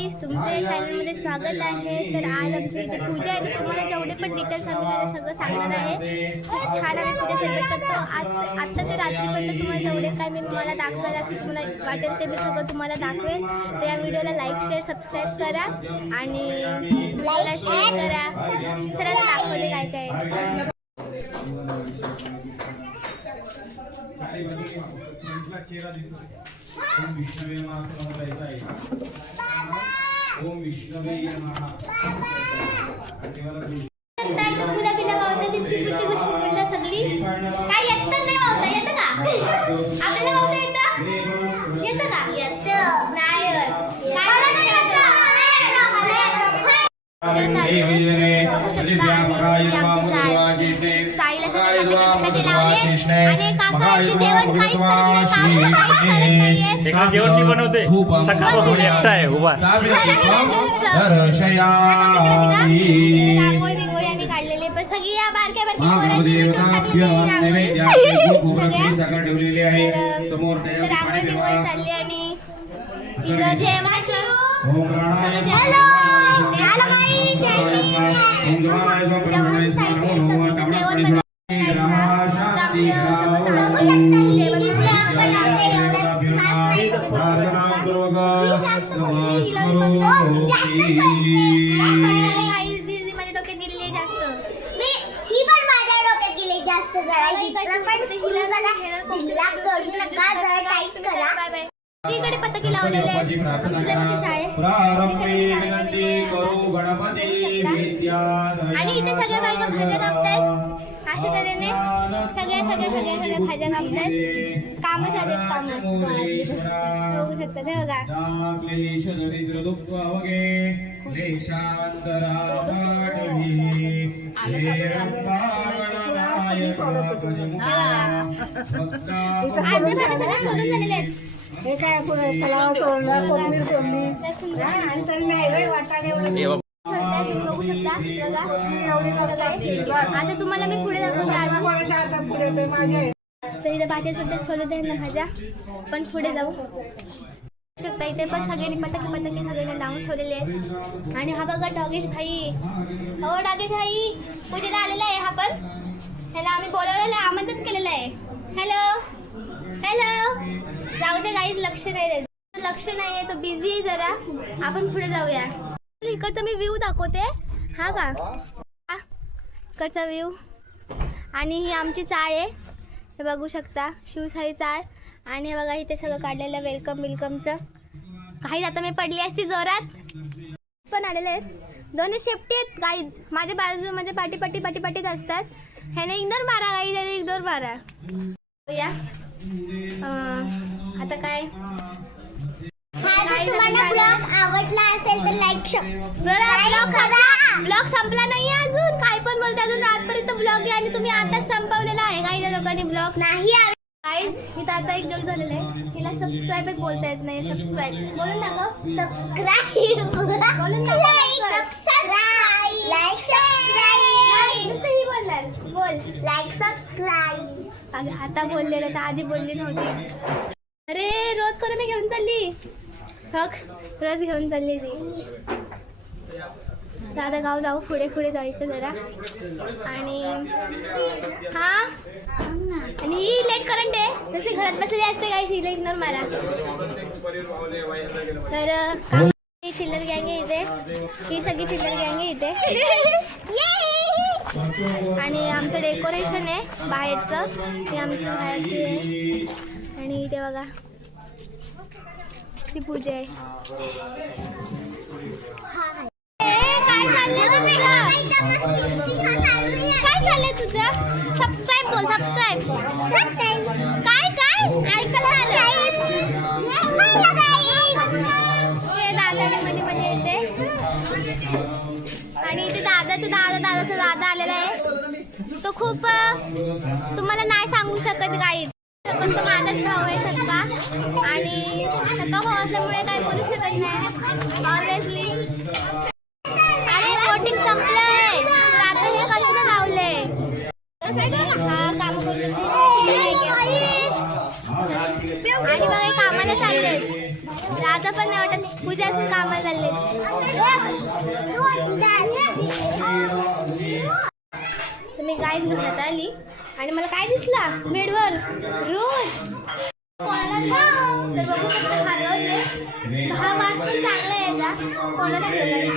Guys, तुमच्या चॅनलमध्ये स्वागत आहे. तर आज आमच्या इथे पूजा आहे, तर तुम्हाला जेवढे पण डिटेल्स आम्ही त्याला सगळं सांगणार आहे. छान आम्ही पूजा सेलिब्रेट करतो. आत्ता ते रात्रीपर्यंत तुम्हाला जेवढे काय मी तुम्हाला दाखवायला असेल, तुम्हाला वाटेल ते मी सगळं तुम्हाला दाखवेल. तर या व्हिडिओला लाईक शेअर सबस्क्राईब करा आणि व्हिडिओला शेअर करा. चला दाखवते काय काय. ओम विष्णवे नमः. फुलं बिला वावतात ती चिकू चिकू फुलं सगळी. काय येतं नाही वावता येतं का आपल्याला वावता येतं का नाही बघू शकता. साईला आणि काका जेवण काहीच जेवण मी बनवते सकाळपासून एकटा आहे उभा. रांगोळी बिंगोळी आम्ही काढलेली पण सगळी या बारक्या रांगोळी बिंगोळी चालली आणि इथं जेवणाचं इकडे पताके लावलेले आहेत. आणि इथे सगळ्या बायका भाज्या कापतायत. अशा तऱ्हेने सगळ्या भाज्या कापतायत. काम झालेत काम बघू शकता ते बघा. सोडून झालेले आहेत. हे काय सोडलं कोथिंबीर सोडली आणि तरी नाही वेळ वाटाणे बघू शकता बघा. आता तुम्हाला मी पुढे दाखवते. तर इथे भाज्या सुद्धा सोलत आहे ना भाज्या. पण पुढे जाऊ शकता. इथे पण सगळ्यांनी पताके सगळ्यांनी लावून ठेवलेले आहेत. आणि हा बघा डॉगेश भाई. हो डॉगेश भाई पूजेला आलेला आहे. हा पण ह्याला आम्ही बोलवलेलं आहे, आमंत्रित केलेलं आहे. हॅलो जाऊ दे गाईज, लक्ष नाही द्यायचं. लक्ष नाही आहे तो बिझी आहे जरा. आपण पुढे जाऊया. इकडचा मी व्ह्यू दाखवते. हा का इकडचा व्ह्यू. आणि ही आमची चाळ आहे, हे बघू शकता शिवसाई चाळ. आणि हे बघा इथे सगळं काढलेलं वेलकमचं. काही आता मी पडली असती जोरात. पण आलेले आहेत दोन शेपटी आहेत गाईज. माझ्या बाजू माझ्या पाठी असतात. ह्याने इग्नोर मारा गाईज, ह्याने इग्नोर मारा. या आता काय आवडला असेल तर लाईक ब्लॉग संपला नाहीये अजून. काय पण बोलते अजून रातपर्यंत ब्लॉग आहे आणि तुम्ही आताच संपवलेला आहे. काही लोकांनी ब्लॉग नाही. गाईज इथं आता एक जोक झालेलं आहे. तिला सबस्क्राईब बोलता येत नाही. सबस्क्राईब बोलून ना ग. सबस्क्राईब बोलून ना नुसतं ही बोलणार. बोल लाईक सबस्क्राईब. आता बोलले ना तर आधी बोलली नव्हती. अरे रोज कोणाला घेऊन चालली बघ. रोज घेऊन चालली ती. दादा गाव जाऊ पुढे जायचं जरा. आणि हा आणि ही लेट करंट आहे. जसे घरात बसलेली असते काही हिला इग्नोर मारा. तर चिल्लर गँग आहे इथे. ही सगळी चिल्लर गँग आहे इथे. आणि आमचं डेकोरेशन आहे बाहेरचं. ही आमची बाहेरची आहे. आणि इथे बघा ती पूजा आहे. काय चाललंय तुझं? सबस्क्राईब बोल. सबस्क्राईब काय ऐकायला आलं. हे दादा मध्ये येते. आणि इथे दादा आलेला आहे. तो खूप तुम्हाला नाही सांगू शकत गाईज. तो माझाच भाऊ आहे सक्का. आणि सक्का भाऊ असल्यामुळे काय बोलू शकत नाही ऑब्विसली. अरे वोटिंग संपलंय. आता हे कशाला लावलंय. हा काम करतो आणि बघा कामाला चाललेत. आता पण नाही वाटत. पूजा असून कामाला चालले. तुम्ही गाईच घरात आली आणि मला काय दिसला बेडवर रोज कोणाला द्या तर बघू शकता हा रोज आहे. हा वास पण चांगला आहे याचा. कोणाला देऊ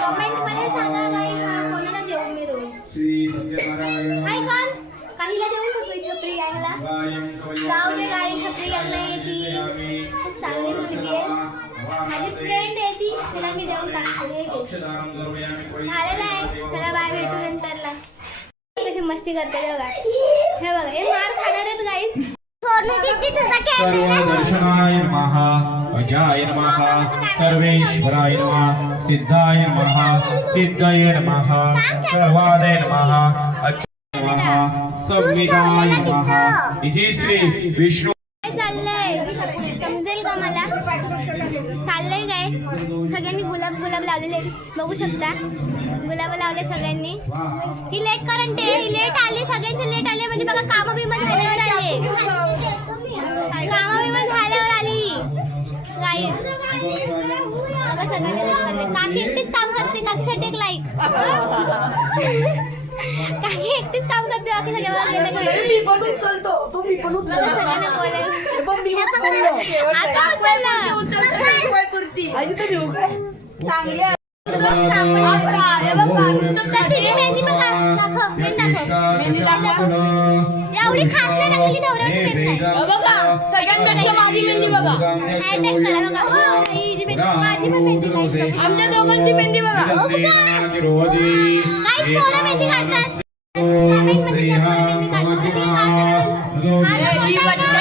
कमेंट मध्ये सांगा गाईज कोणाला देऊ मी रोज. हाय कोण काहीला देऊन टाकू छत्री गँगला. जाऊ दे गाई छत्री गँग नाही ती खूप चांगली मुलगी आहे. माझी फ्रेंड आहे ती तिला मी देऊन टाकते. झालेला आहे त्याला बाय भेटू नंतरला. कशी मस्ती करते ते बघा. हे बघा हे मार खाणार आहेत गाईज. सर्वदर्शनाय नमः अजाय नमः सर्वेश्वराय नमः सिद्धाय नमः सिद्धये नमः सर्वादय नमः अच्युताय नमः संविदाय नमः. इति श्री विष्णू. काय चाललंय समजेल का मला चाललंय काय. सगळ्यांनी गुलाब लावलेले बघू शकता. गुलाब लावले सगळ्यांनी. ही लेट करंट आहे. ही लेट आली सगळ्यांची लेट आली म्हणजे बघा काम बिमा झाल्यावर आली. गाईज बघा सगळ्यांनी लेट करते. काकी एकटीच काम करते. काकीसाठी एक लाईक. काकी एकटीच काम करते बाकी सगळे बघा गेले घरी. बघा सगळ्यांना बोलायला आता मेहंदी बघा दाखव. मेहंदी दाखव. एवढी खास नाही लागलेली नवऱ्याची मेहंदी बघा. सगळ्यांपेक्षा माझी मेहंदी बघा. हॅटॅग करा बघा. माझी पण मेहंदी गाईस. आमच्या दोघांची मेहंदी बघा. गाईस पोरं मेहंदी काढतात. कमेंट मध्ये या पोरं मेहंदी काढतात. किती काढतात.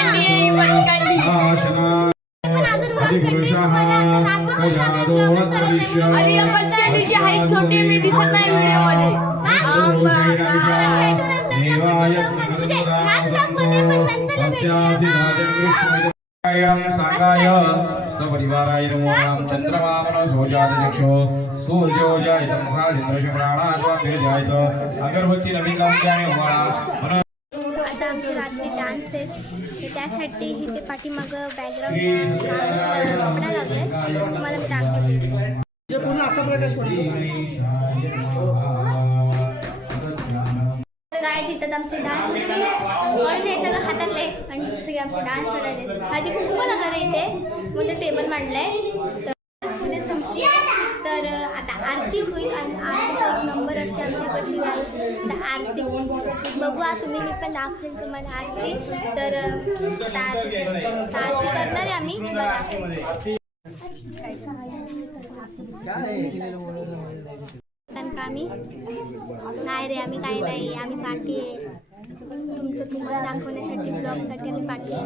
पण अजून छोटी मी दिसत नाही व्हिडिओ मध्ये. सांगाय सपरिवाराय नमो चंद्रमामन सोजातचक्षो सूर्यो जायत मुखादिन्द्रशमराणाज्वाभिर्जायत अगरबत्ती नवीन लावून द्या उमाळा. आता आमची रात्री डान्स आहे तर त्यासाठी इथे पाठीमागं बॅकग्राऊंड कपडा लागलाय. तुम्हाला मी दाखवते. काय तिथं आमचे डान्स होते म्हणून हे सगळं हातातले आणि सगळे आमचे डान्स करायचे. हळदी कुंकू लागणार आहे इथे म्हणजे टेबल मांडलंय. तर पूजा संपली तर आता आरती होईल आणि आरतीचा एक नंबर असते आमच्याकडची गाई. तर आरती बघू तुम्ही मी पण दाखवेल तुम्हाला आरती. तर आता आरती करणार आहे आम्ही बघा. कारण का आम्ही नाही रे आम्ही काही नाही. आम्ही पार्टी आहे तुम्हाला दाखवण्यासाठी ब्लॉगसाठी आम्ही पार्टी आहे.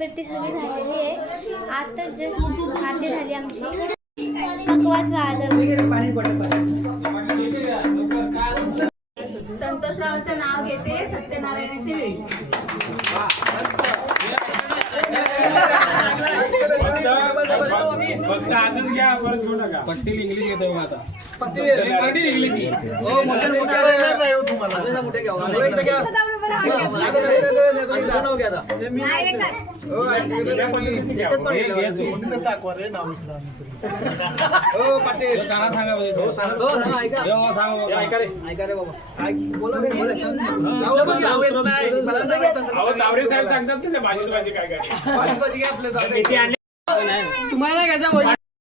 आरती सगळी झालेली आहे. आता जस्ट आरती झाली आमची. बकवास वादक संतोषरावांचं नाव घेते सत्यनारायणाची वेळ. फक्त आजच घ्या परत घेऊ नका. पट्टी इंग्लिश घेतो आता. पट्टी इंग्लिश तुम्हाला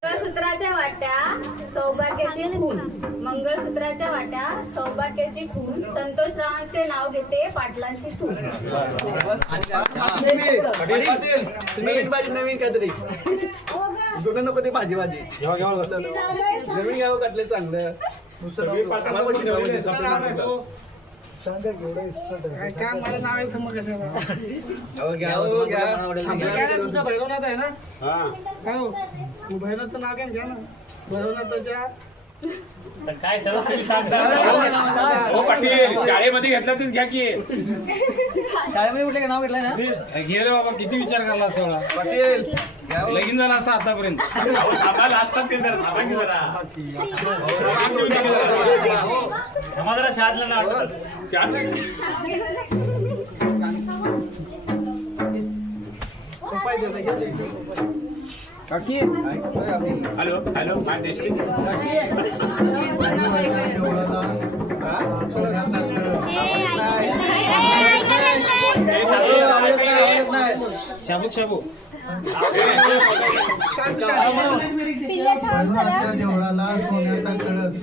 मंगळसूत्राच्या वाट्या सौभाग्याची खून. मंगळसूत्राच्या वाट्या सौभाग्याची खून. संतोषरावांचे नाव घेते पाटलांची सून. नवीन काहीतरी जुनं नको ते भाजी नवीन घ्यावं काढलं चांगलं. तुमचा भैरवनाथ आहे ना. काय हो भैरवनाथचं नाव काय घ्या ना. बरोबर तुझ्या काय सर्व तुम्ही सांगता हो पाटील शाळेमध्ये घेतला तेच घ्या की शाळेमध्ये कुठे नाव घेतलंय ना गेले बाबा किती विचार करला सगळा पाटील घ्यावं. लगीन झाला असता आतापर्यंत असतात ते जरा जरा शाळेतला ना पाहिजे होतं, घ्या ते. काकी हॅलो हॅलो माय डिस्ट्रिक्ट शाबूक शाबू देवळाला सोन्याचा कळस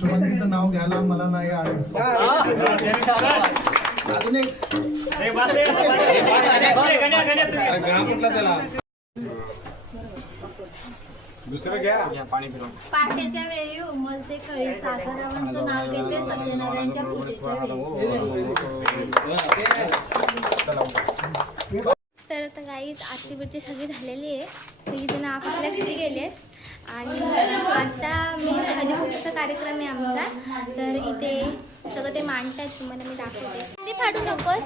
सुगंधीचं नाव घ्यायला मला नाही आळस. अजून एक ग्राम कुठला त्याला दुसरं घ्या पाणी पिलो पहाटेच्या वेळी उमलते कळी सासरवांचं नाव घेते सत्यनारायणच्या पूजेच्या वेळी. तर आता गाईत आरती बिरती सगळी झालेली आहे. सगळीजण आपापल्या घरी गेलेत आणि आता मी हळदी कुंकूचा कार्यक्रम आहे आमचा. तर इथे सगळं ते मांडतात, तुम्हाला मी दाखवते. हिंदी फाडू नकोस,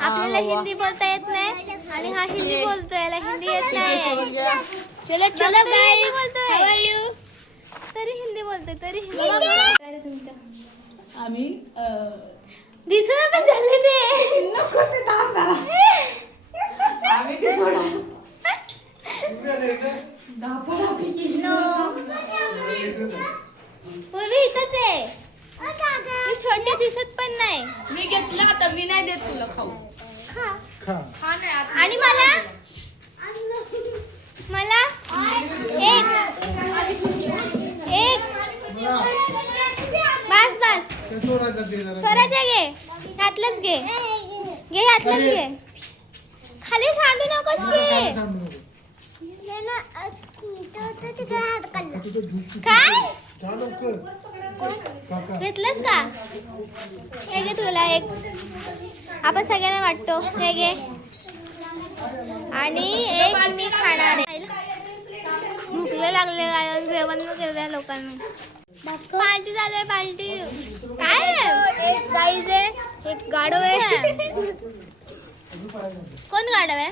आपल्याला हिंदी बोलता येत नाही आणि हा हिंदी बोलतोय, याला हिंदी येत नाही. चलो चलो गाईस, हाऊ आर यू? तरी हिंदी बोलतोय, तरी हिंदी काय रे तुमचं? आम्ही दिसत पण झाले ते नको ते डान्स झाला. आम्ही ते सोडा धापाधापी केली. नो पूर्वी इथंच आहे. मी छोटे दिसत पण नाही. मी घेतला आता, मी नाही देत तुला खाऊ. खा खा नाही आता. आणि मला मला एक बस बस स्वराच्या घे, ह्यातलंच घे, घे ह्यातलंच घे. खाली सांडू नकोस की. काय घेतलंस का? हे घे तुला एक, आपण सगळ्यांना वाटतो. हे घे आणि एक मी खाणार आहे. भुकले लागले, जेवण केलं लोकांना. पार्टी चालू आहे, पार्टी. काय आहे? एक गाईज आहे, एक गाढव आहे. कोण गाढव आहे?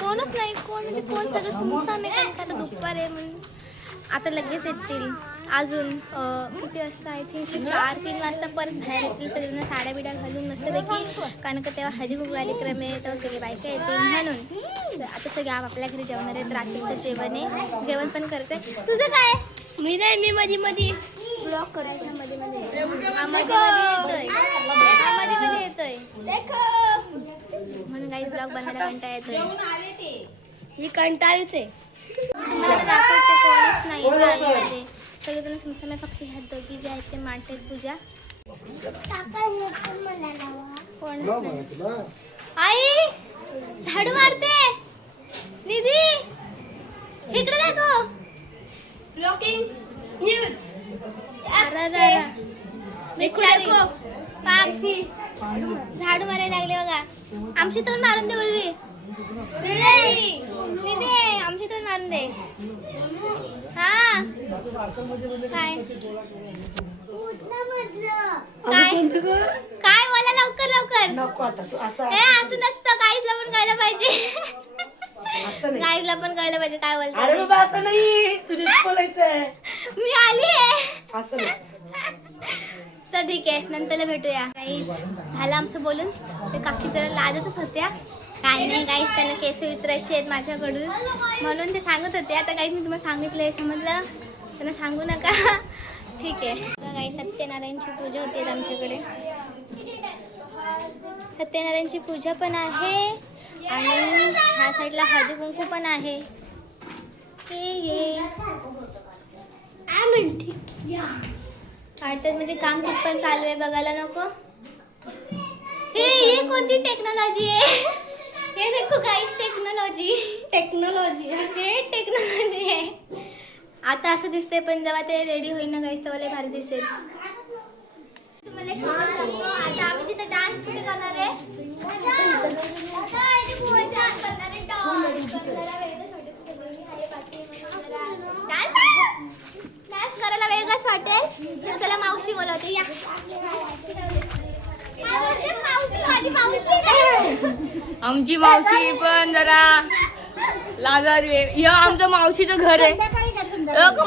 कोणच नाही, कोण म्हणजे कोण सगळं सुमसाम आहे. कारण का आता दुपार आहे म्हणून आता लगेच येतील. अजून किती वाजता? आय थिंक 4-3 वाजता परत बाहेर येतील सगळेजण साड्या बिड्या घालून मस्तपैकी. कारण का तेव्हा हळदी कुंकू कार्यक्रम आहे, तेव्हा सगळे बायका येते म्हणून. तर आता सगळे आपल्या घरी जेवणार आहेत. रात्रीचं जेवण आहे, जेवण पण करते. तुझं काय? मी नाही, मी मध्ये मध्ये ब्लॉग करायचा, मध्ये मध्ये येतोय म्हणून काही ब्लॉग बनवायला कंटाळा येतोय. ही कंटाळीच आहे. तुम्हाला तर दाखवते कोणच नाही चालूमध्ये. सगळेजण सुमसम आहे, फक्त ह्या दोघी ज्या आहेत ते मांडतात पूजा. कोण आई झाडू मारते. निधी इकडे दाखव. Blocking news. झाडू मारायला लागले बघा. आमची तोंड मारून दे उर्वी. आमची तोंड मारून दे. हा काय काय बोला लवकर लवकर. नको आता तू असं हे असं नसतं. गाईजला पण कळलं पाहिजे. गाईजला पण कळलं पाहिजे काय अरे बोलतात. बाबा असं नाही, तुझ्याशी बोलायचंय. मी आली आहे. असं नाही. तर ठीक आहे, नंतरला भेटूया. काही झालं आमचं बोलून. ते काकी जरा लाजतच होत्या. काही नाही गाईस, त्यांना केस विचारायचे आहेत माझ्याकडून म्हणून ते सांगत होते. आता गाईस मी तुम्हाला सांगितलंय, समजलं? त्यांना सांगू नका. ठीक आहे. गाई सत्यनारायणची पूजा होते आमच्याकडे. सत्यनारायणची पूजा पण आहे आणि ह्या साईडला हळदी कुंकू पण आहे. वाटत म्हणजे काम पण चालू आहे, बघायला नको. हे कोणती टेक्नॉलॉजी आहे? हे देखो गाईस, टेक्नॉलॉजी हे टेक्नॉलॉजी आहे. आता असं दिसतंय, पण जेव्हा ते रेडी होईल ना गाईस तेव्हा लय भारी दिसेल. तुम्हाला एक सांगू शकतो. आता आम्ही जिथे डान्स कुठे करणार आहे डान्स करायला वेगळंच वाटेल तर त्याला मावशी बोलवते या मावशी माझी मावशी आमची मावशी पण जरा लाजारी आहे. हे आमचं मावशीचं घर आहे.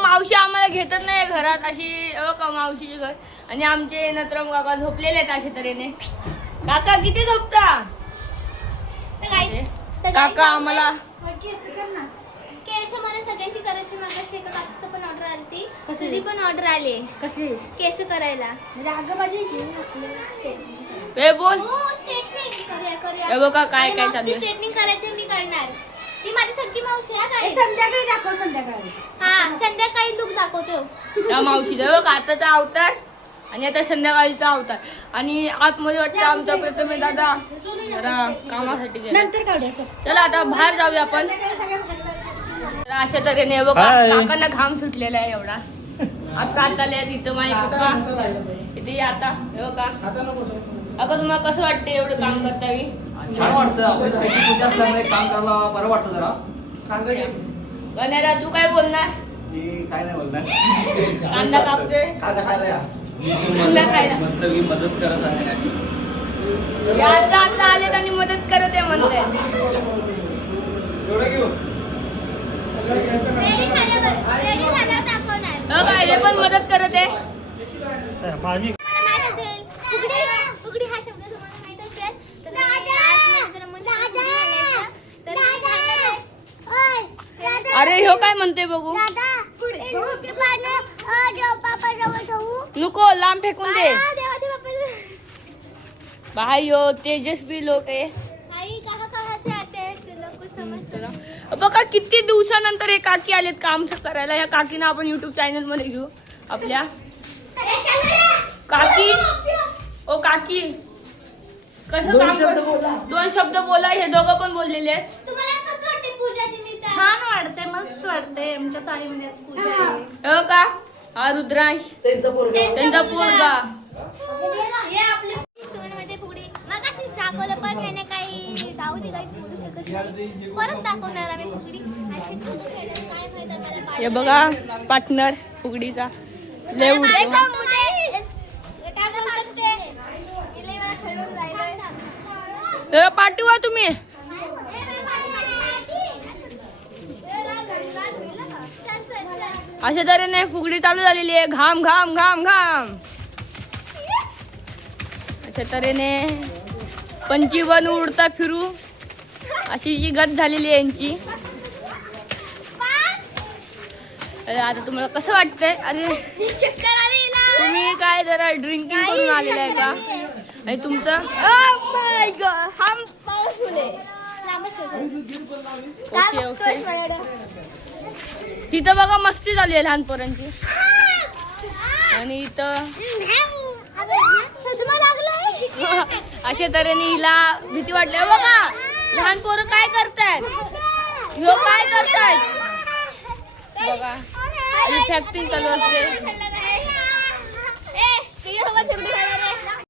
मावशी आम्हाला घेतच नाही घरात अशी मावशीचे घर. आणि आमचे नत्रम काका झोपलेले आहेत अशा तऱ्हेने. काका किती झोपता काका आम्हाला केस मला सगळ्यांची करायची मागाशी एका काकीचं पण ऑर्डर आली ती तुझी पण ऑर्डर आली कसली केस करायला म्हणजे अगं माझी हे बोल स्ट्रेटनिंग करूया हे बघा काय काय चालू आहे. स्ट्रेटनिंग करायची मी करणार ती माझी सगळी मावशी आहे काय संध्याकाळी दाखव संध्याकाळी हा संध्याकाळी लुक दाखवतो त्या मावशीचा बघ आताचा अवतार आणि आता संध्याकाळीचा अवतार. आणि आतमध्ये वाटतं आमचा प्रथम दादा जरा कामासाठी गेला. नंतर काढूया चल. चला आता बाहेर जाऊया आपण. तर अशा तऱ्हेने हे बघा काकांना घाम सुटलेला आहे एवढा. आता आले तिथं माझे पप्पा इथे आता हे बघा. आता तुम्हाला कसं वाटतं एवढं काम करतावी? छान वाटतं आपल्या घराची पूजा असल्यामुळे काम करायला बरं वाटतं जरा. गण्याला तू काय बोलणार? काय नाही बोलणार. कांदा कापतोय कांदा खायला या. कांदा खायला मस्तपैकी मदत करत आहे. आता आता आलेत आणि मदत करत आहे म्हणताय. एवढं घेऊ. रेडी झाल्यावर दाखवणार हो काय हे पण मदत करत आहे. तुम्हाला माहित असेल फुगडी हा शब्द तुम्हाला माहित असेल तर मी आज जरा म्हणजे फुगडी घालायचं. तर मी घालणार आहे. अरे ह्यो काय म्हणते बघू. नको लांब फेकून दे. हा, देवा ते बाप्पा. भाई हो तेजस्वी लोक आहे. आई कहाँ से आते हैं ऐसे लोग कुछ समझते हो? बघा किती दिवसानंतर हे काकी आलेत काम करायला. या काकीना आपण युट्यूब चॅनल मध्ये घेऊ आपल्या. काकी ओ काकी कसं काम दोन शब्द बोला. हे दोघं पण बोललेले आहेत. तुम्हाला कसं वाटते पूजा निमित्त? छान वाटते मस्त वाटते आमच्या चाळी महिन्यात पूजा आहे. हो का हा रुद्रांश त्यांचा पोरगा. हे आपले तुम्हाला माहिती आहे फुगडी मग असं दाखवलं पण ह्याने काही जाऊ दे काही बोलू शकत नाही. परत दाखवणार आम्ही फुगडी आणि ते फुगडी खेळण्यात काय माहिती मला हे बघा पार्टनर फुगडीचा लय उडतो. काय बोलतात ते इले मला खेळून जायला पाठवा तुम्ही. अशा तऱ्हेने फुगडी चालू झालेली आहे. घाम घाम घाम घाम. अशा तऱ्हेने पंचीवन उडता फिरू अशी जी गत झालेली आहे यांची. अरे आता तुम्हाला कसं वाटतंय? अरे चक्कर आली हिला. तुम्ही काय जरा ड्रिंकिंग करून आलेलं आहे का? आणि तुमचं माय गॉड हम पावरफुल आहे. लांबच ओके ओके. तिथं बघा मस्ती चालू आहे लहान पोरांची. आणि इथं सदमा लागलाय. अशा तऱ्हेने हिला भीती वाटली. बघा लहान पोरं काय करतायत. ह्यो काय करतायत बघा. आणि फॅक्टिंग चालू असते. ए, तुझ्यासोबत फेवरेट